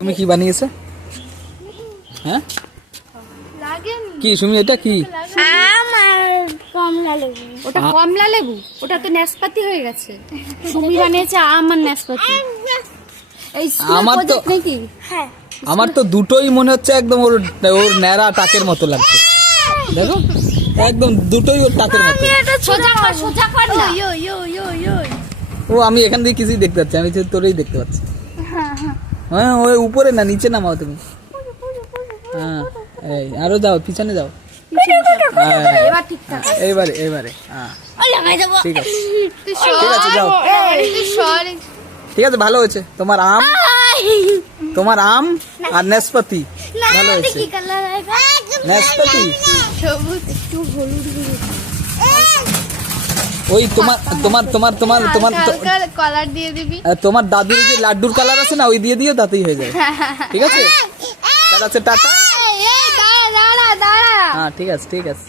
তুমি কি বানিয়েছো? হ্যাঁ কি সুমি, এটা কি? কমলা লেবু। ওটা কমলা লেবু, ওটা তো নাশপাতি হয়ে গেছে। সুমি বানিয়েছে আম আর নাশপাতি। এই আমার তো নাকি? হ্যাঁ, আমার তো দুটোই মনে হচ্ছে একদম ওর ওর ন্যাড়া টাকের মতো লাগছে। দেখো একদম দুটোই ওর টাকের মতো। সোজা কর, সোজা কর না। ও আমি এখান থেকে কিছুই দেখতে পাচ্ছি, আমি তো তোরই দেখতে পাচ্ছি। হ্যাঁ ওই উপরে না, নিচে নামাও তুমি। হ্যাঁ এই আরো যাও, পিছনে যাও। হ্যাঁ, এবার ঠিকঠাক। এইবারে এইবারে হ্যাঁ ঠিক আছে, ঠিক আছে যাও। ঠিক আছে, ভালো হয়েছে। তোমার আম আর নাশপাতি ভালো হয়েছে। কি কালার নাশপাতি সবুজ, একটু হলুদ হলুদ। ওই তোমার তোমার তোমার তোমার তোমার কালার দিয়ে দিবি। তোমার দাদুর যে লাড্ডুর কালার আছে না, ওই দিয়ে দিও, তাতেই হয়ে যায়। ঠিক আছে, তাহলে আছে টাটা। দাঁড়া দাঁড়া দাঁড়া। হ্যাঁ ঠিক আছে, ঠিক আছে।